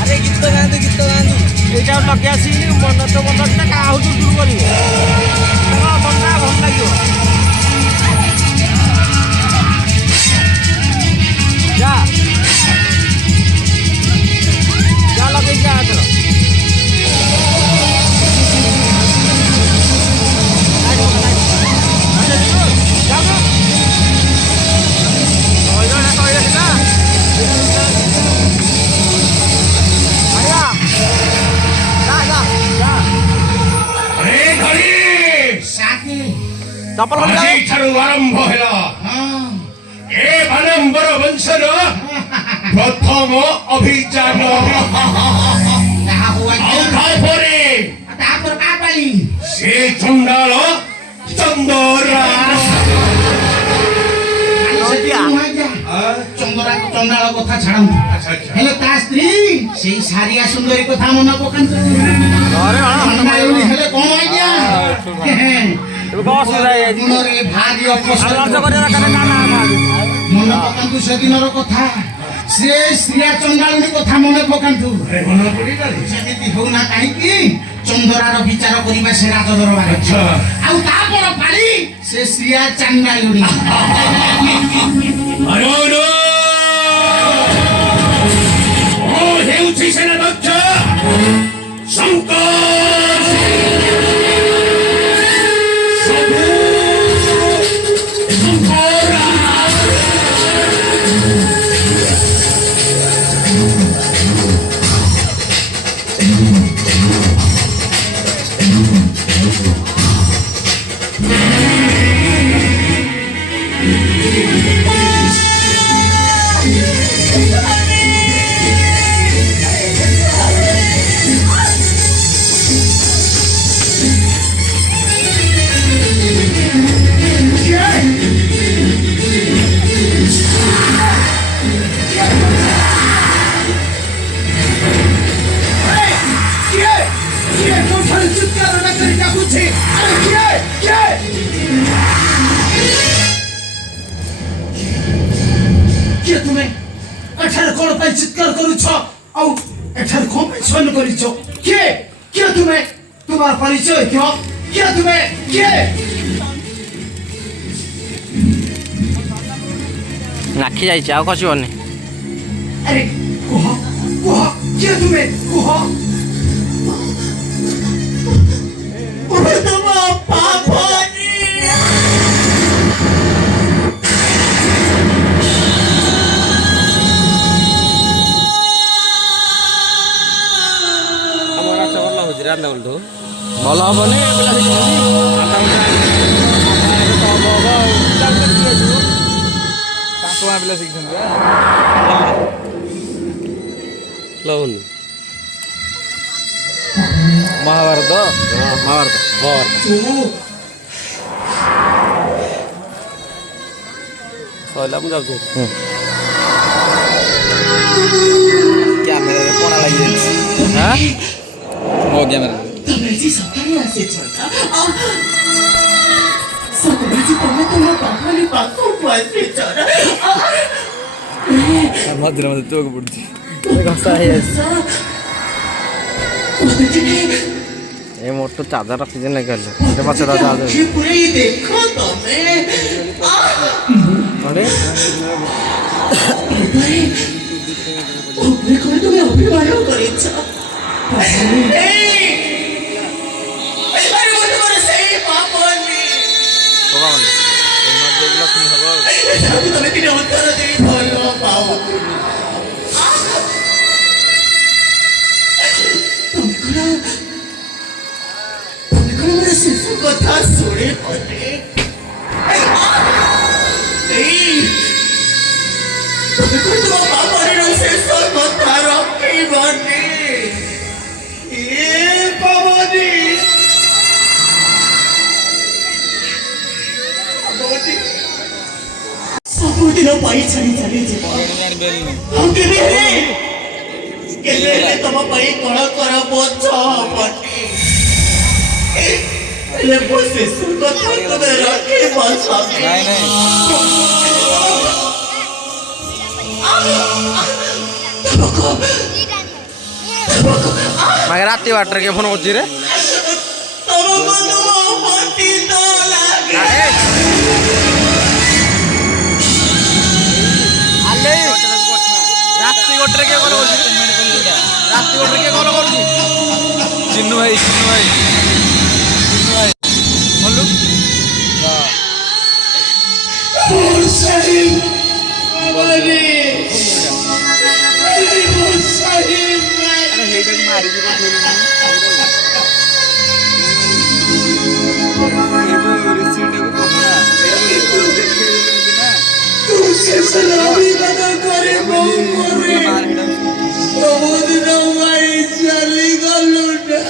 ଆରେ ଗୀତ ଗାଆନ୍ତୁ ଏଇଟା ଲଗେଇ ଆସିକି ମନ ତ ମନ ଅଛି ନା ଆହୁରି ଦୂର କରିବେ ମନଟା ଭଲ ଲାଗିବ ଯା ଲଗେଇକି ଆଥର ଆଜିଠାରୁ ଆରମ୍ଭ ହେଲା ଏ ମାନବର ବଂଶର ପ୍ରଥମ ଅଭିଯାନ ତାପରେ ସେ ଚଣ୍ଡାଳ ଚଣ୍ଡାଳ କଥା ଛାଡ଼ନ୍ତୁ ହେଲେ ତା ସ୍ତ୍ରୀ ସେଇ ସାରିଆ ସୁନ୍ଦରୀ କଥା ମନେ ପକାନ୍ତୁ ହେଲେ କଣ ଆଜ୍ଞା ମନେ ପକାନ୍ତୁ ସେଦିନର କଥା ସେ ଶ୍ରୀୟା ଚଣ୍ଡାଳୁଣୀ କଥା ମନେ ପକାନ୍ତୁ ସେମିତି ହଉନା କାହିଁକି ଚନ୍ଦରାର ବିଚାର କରିବା ସେ ରାଜଦରବାର ଆଉ ତାପର ପାଳି ସେ ଶ୍ରୀୟା ଚାଣ୍ଡାଳୁଣୀ ହେଉଛି ସେନା ଦକ୍ଷ ଶଙ୍କର ଚିତ୍କାର କରୁଛ ଆଉ ଏଠାରେ କଣ ପାଇଁ ଶୟନ କରିଛ କିଏ କିଏ ତୁମେ ତୁମର ପରିଚୟ ଦିଅ କିଏ ତୁମେ କିଏ ରାଖି ଯାଇଛି ଆଉ ଖସିବନି ଆରେ କୁହ କୁହ କିଏ ତୁମେ କୁହ ଭଲ ହବନି ପିଲା ଶିଖିଛନ୍ତି ଲହୁନି ମହାଭାରତ ସରିଲା ମୁଁ ଯାଉଛି କ୍ୟାମେରାରେ କଣା ଲାଗିଯାଇଛି ମୋ କ୍ୟାମେରା ମଝିରେ ମଝିରେ ଚୋକ ପଡୁଛି ଏ ମୋଟୁ ଚାର୍ଜର ରଖିଛି ନାଇଁ କହିଲେ ପଛେ ଚାର୍ଜର କଥା ଶୁଣି ଶେଷ କଥା ରଖିବନି ସବୁଦିନ ପାଇଁ ଛାଡ଼ି ଚାଲିଯିବ କେବେ ତମ ପାଇଁ କଣ କର ବୋଝ ହବନି ହେଲେ ମୋ ଶେଷ କଥା ତମେ ରଖିବ मागे राती वाटर के फोन करছি रे আলে রাতি গোটরে কে কল করছি রাতি গোটরে কে কল করছি চিন্নু ভাই বললু সাহিব বাবারে সাহিব আরে হেইটাকে মারি দিব तुझसे सलामी बना करे मोरे बहुत नवाई चली गलुना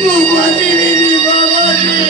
मुबानी नी बाबा ने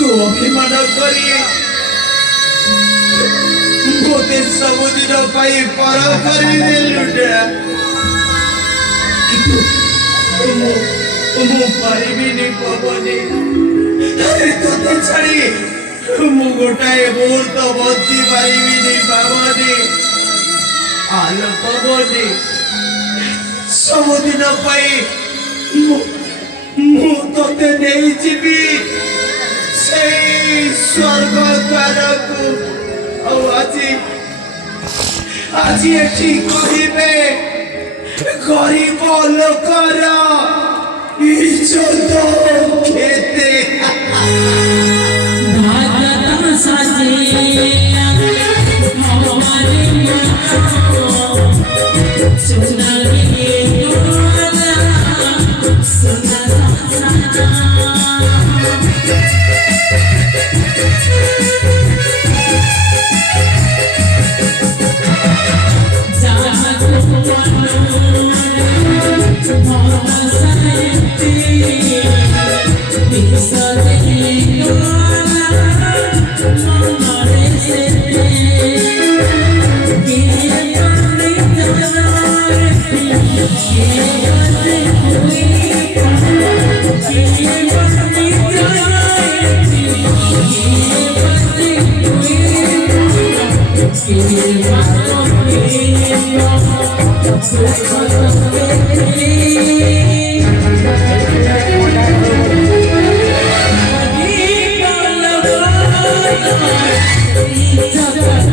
ତୁ ଅଭିମାନ କରି ମୋତେ ସବୁଦିନ ପାଇଁ ପର କରିଦେଲୁଟା କିନ୍ତୁ ମୁଁ ପାରିବିନି ପବନି ତୋତେ ଛାଡ଼ି ମୁଁ ଗୋଟାଏ ମୁହୂର୍ତ୍ତ ବଞ୍ଚି ପାରିବିନି ପାବନି ଆଲୋ ପବନି ସବୁଦିନ ପାଇଁ ମୁଁ ତୋତେ ନେଇଯିବି ସେଇ ସ୍ୱର୍ଗ ଦ୍ୱାରକୁ ଆଉ ଆଜି ଏଠି କହିବେ ଗରିବ ଲୋକର ଇଜ୍ଜତ କେତେ Just